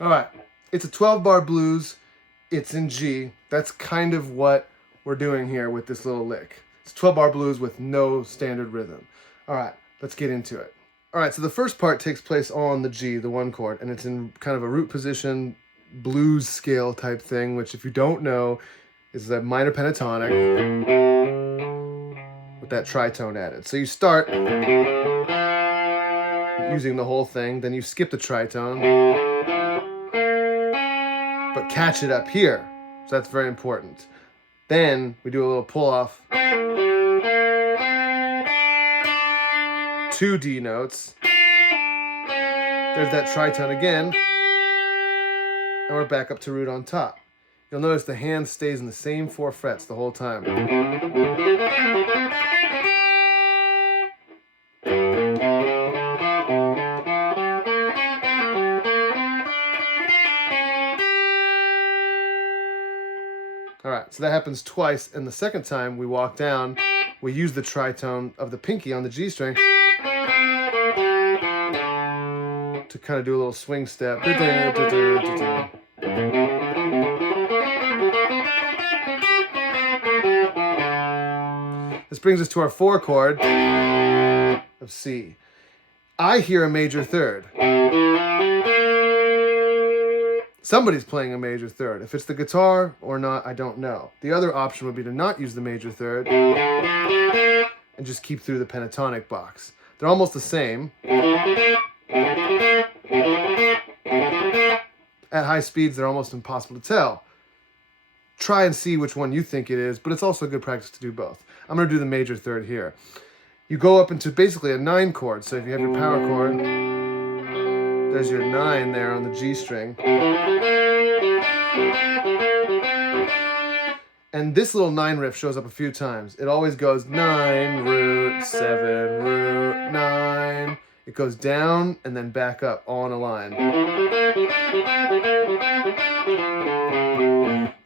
All right, it's a 12-bar blues. It's in G. That's kind of what we're doing here with this little lick. It's 12-bar blues with no standard rhythm. All right, let's get into it. All right, so the first part takes place on the G, the 1 chord, and it's in kind of a root position, blues scale type thing, which if you don't know, is a minor pentatonic with that tritone added. So you start using the whole thing, then you skip the tritone, but catch it up here. So that's very important. Then we do a little pull off. 2 D notes. There's that tritone again. And we're back up to root on top. You'll notice the hand stays in the same 4 frets the whole time. All right, so that happens twice, and the second time we walk down, we use the tritone of the pinky on the G string to kind of do a little swing step. This brings us to our 4 chord of C. I hear a major third. Somebody's playing a major third. If it's the guitar or not, I don't know. The other option would be to not use the major third and just keep through the pentatonic box. They're almost the same. At high speeds, they're almost impossible to tell. Try and see which one you think it is, but it's also good practice to do both. I'm going to do the major third here. You go up into basically a 9 chord. So if you have your power chord, there's your 9 there on the G string. And this little 9 riff shows up a few times. It always goes 9, root, 7, root, 9. It goes down and then back up, all in a line.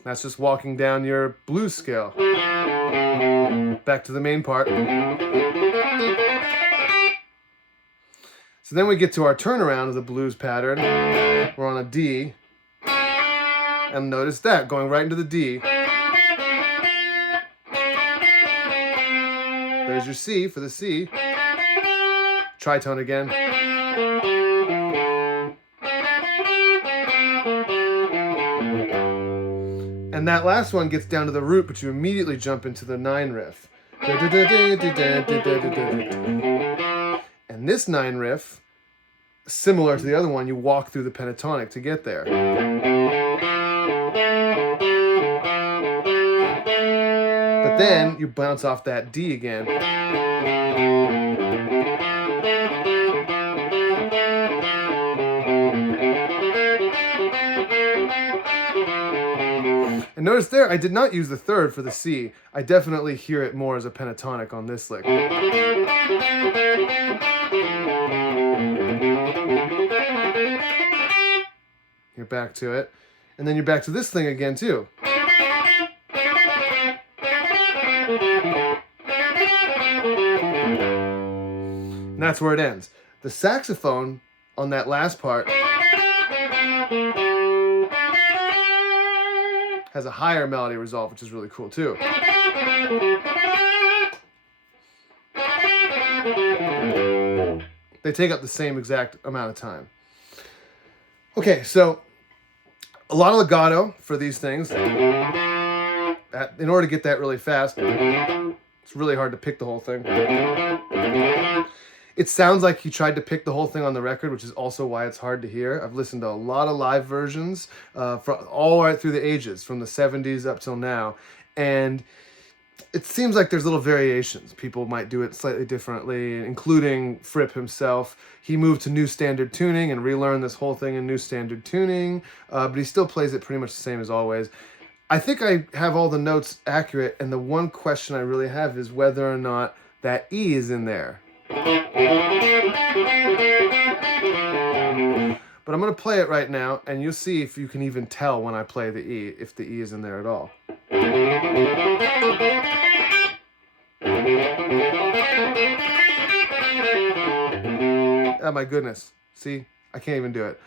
That's just walking down your blues scale. Back to the main part. So then we get to our turnaround of the blues pattern. We're on a D. And notice that, going right into the D. There's your C for the C. Tritone again. And that last one gets down to the root, but you immediately jump into the 9 riff. And this 9 riff, similar to the other one, you walk through the pentatonic to get there. But then you bounce off that D again. And notice there, I did not use the third for the C. I definitely hear it more as a pentatonic on this lick. You're back to it. And then you're back to this thing again, too. And that's where it ends. The saxophone on that last part has a higher melody resolve, which is really cool too. They take up the same exact amount of time. Okay, so a lot of legato for these things. In order to get that really fast, it's really hard to pick the whole thing. It sounds like he tried to pick the whole thing on the record, which is also why it's hard to hear. I've listened to a lot of live versions from all right through the ages, from the 70s up till now. And it seems like there's little variations. People might do it slightly differently, including Fripp himself. He moved to new standard tuning and relearned this whole thing in new standard tuning, but he still plays it pretty much the same as always. I think I have all the notes accurate, and the one question I really have is whether or not that E is in there. But I'm going to play it right now, and you'll see if you can even tell when I play the E, if the E is in there at all. Oh my goodness. See? I can't even do it.